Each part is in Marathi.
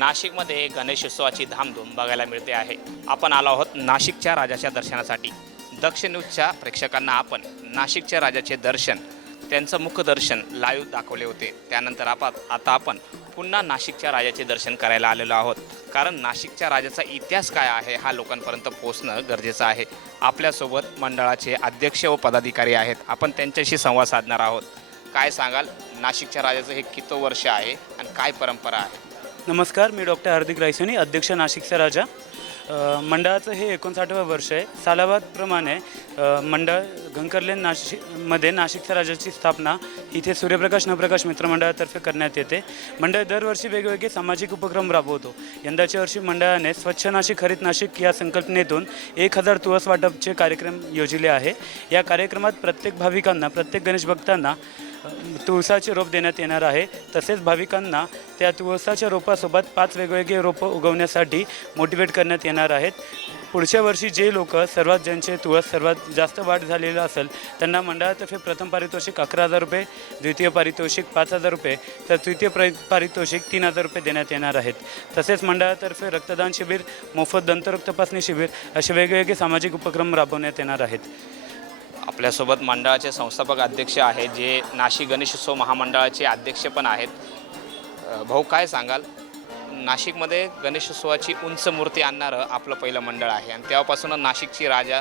नाशिकमध्ये गणेशोत्सवाची धामधूम बघायला मिळते आहे. आपण आलो आहोत नाशिकच्या राजाच्या दर्शनासाठी. दक्ष न्यूजच्या प्रेक्षकांना आपण नाशिकच्या राजाचे दर्शन त्यांचं मुखदर्शन लाईव्ह दाखवले होते. त्यानंतर आपण आता आपण पुन्हा नाशिकच्या राजाचे दर्शन करायला आलेलो आहोत. कारण नाशिकच्या राजाचा इतिहास काय आहे हा लोकांपर्यंत पोहोचणं गरजेचं आहे. आपल्यासोबत मंडळाचे अध्यक्ष व पदाधिकारी आहेत. आपण त्यांच्याशी संवाद साधणार आहोत. काय सांगाल? नाशिकच्या राजाचं हे किती वर्ष आहे आणि काय परंपरा आहे? नमस्कार मी डॉक्टर हार्दिक रायसोनी अध्यक्ष नाशिकचा राजा. मंडळाचं हे एकोणसाठवं वर्ष आहे. सालाबादप्रमाणे मंडळ गंकरलेन नाशिकमध्ये नाशिकच्या राजाची स्थापना इथे सूर्यप्रकाश नप्रकाश मित्रमंडळातर्फे करण्यात येते. मंडळ दरवर्षी वेगवेगळे सामाजिक उपक्रम राबवतो. यंदाच्या वर्षी मंडळाने स्वच्छ नाशिक हरित नाशिक या संकल्पनेतून एक हजार तुळस वाटपचे कार्यक्रम योजिले आहे. या कार्यक्रमात प्रत्येक भाविकांना प्रत्येक गणेश भक्तांना तुळसाचे रोप देण्यात येणार आहे. तसेच भाविकांना त्या तुळसाच्या रोपासोबत पाच वेगवेगळे रोपं उगवण्यासाठी मोटिवेट करण्यात येणार आहेत. पुढच्या वर्षी जे लोक सर्वात ज्यांचे तुळस सर्वात जास्त वाढ झालेलं असेल त्यांना मंडळातर्फे प्रथम पारितोषिक अकरा हजार रुपये द्वितीय पारितोषिक पाच हजार रुपये तर तृतीय पारितोषिक तीन हजार रुपये देण्यात येणार आहेत. तसेच मंडळातर्फे रक्तदान शिबिर मोफत दंतरोग तपासणी शिबिर असे वेगवेगळे सामाजिक उपक्रम राबवण्यात येणार आहेत. आपल्यासोबत मंडळाचे संस्थापक अध्यक्ष आहेत जे नाशिक गणेशोत्सव महामंडळाचे अध्यक्ष पण आहेत. भाऊ काय सांगाल? नाशिकमध्ये गणेशोत्सवाची उंच मूर्ती आणणारं आपलं पहिलं मंडळ आहे आणि तेव्हापासून नाशिकची राजा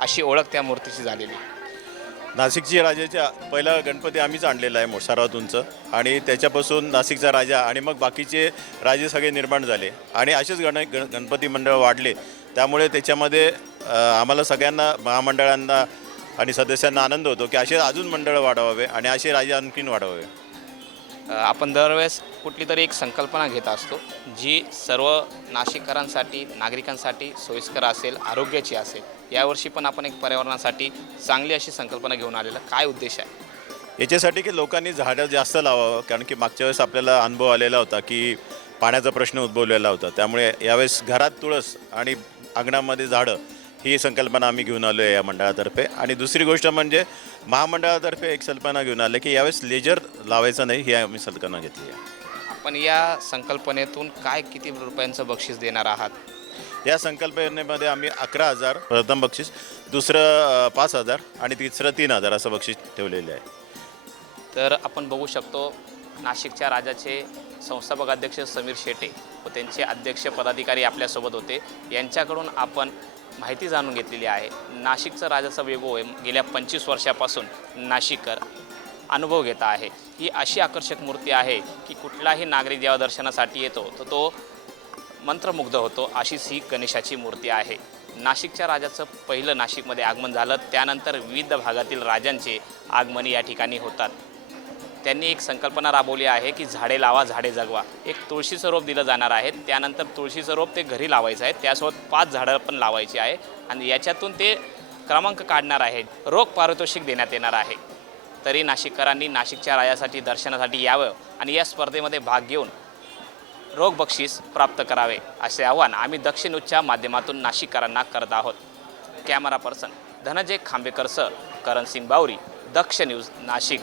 अशी ओळख त्या मूर्तीची झालेली नाशिकची राजाच्या पहिला गणपती आम्हीच आणलेला आहे सर्वात उंच आणि त्याच्यापासून नाशिकचा राजा आणि मग बाकीचे राजे सगळे निर्माण झाले आणि असेच गण गण गणपती मंडळ वाढले. त्यामुळे त्याच्यामध्ये आम्हाला सगळ्यांना महामंडळांना आणि सदस्यांना आनंद होतो की असे अजून मंडळ वाढवावे आणि असे राजे आणखीन वाढवावे. आपण दरवेळेस कुठली तरी एक संकल्पना घेत असतो जी सर्व नाशिककरांसाठी नागरिकांसाठी सोयीस्कर असेल आरोग्याची असेल यावर्षी पण आपण एक पर्यावरणासाठी चांगली अशी संकल्पना घेऊन आलेला काय उद्देश आहे? याच्यासाठी की लोकांनी झाडं जास्त लावावं कारण की मागच्या वेळेस आपल्याला अनुभव आलेला होता की पाण्याचा प्रश्न उद्भवलेला होता. त्यामुळे यावेळेस घरात तुळस आणि अंगणामध्ये झाडं ही संकल्पना आम्ही घेऊन आलो आहे या मंडळातर्फे. आणि दुसरी गोष्ट म्हणजे महामंडळातर्फे एक कल्पना घेऊन आले की यावेळेस लेजर लावायचं नाही ही आम्ही कल्पना घेतली आहे. आपण या संकल्पनेतून काय किती रुपयांचं बक्षीस देणार आहात? या संकल्पनेमध्ये आम्ही अकरा हजार प्रथम बक्षीस दुसरं पाच हजार आणि तिसरं तीन हजार असं बक्षीस ठेवलेले आहे. तर आपण बघू शकतो नाशिकच्या राजाचे संस्थापक अध्यक्ष समीर शेटे व त्यांचे अध्यक्ष पदाधिकारी आपल्यासोबत होते. यांच्याकडून आपण माहिती जाणून घेतलेली आहे. नाशिकचं राजाचा वैभव गेल्या पंचवीस वर्षापासून नाशिककर अनुभव घेत आहे. ही अशी आकर्षक मूर्ती आहे की कुठलाही नागरिक जेव्हा दर्शनासाठी येतो तर तो मंत्रमुग्ध होतो अशीच ही गणेशाची मूर्ती आहे. नाशिकच्या राजाचं पहिलं नाशिकमध्ये आगमन झालं. त्यानंतर विविध भागातील राजांचे आगमन या ठिकाणी होतात. त्यांनी एक संकल्पना राबवली आहे की झाडे लावा झाडे जगवा. एक तुळशीचं रोप दिलं जाणार आहे. त्यानंतर तुळशीचं रोप ते घरी लावायचं आहे. त्यासोबत पाच झाडं पण लावायची आहे. आणि याच्यातून ते क्रमांक काढणार आहेत रोख पारितोषिक देण्यात येणार आहे. तरी नाशिककरांनी नाशिकच्या राजासाठी दर्शनासाठी यावं आणि या स्पर्धेमध्ये भाग घेऊन रोख बक्षीस प्राप्त करावे असे आवाहन आम्ही दक्षिण न्यूजच्या माध्यमातून नाशिककरांना करत आहोत. Camera person Dhananjay Khambekar sir Karan Singh Bawari Daksh news Nashik.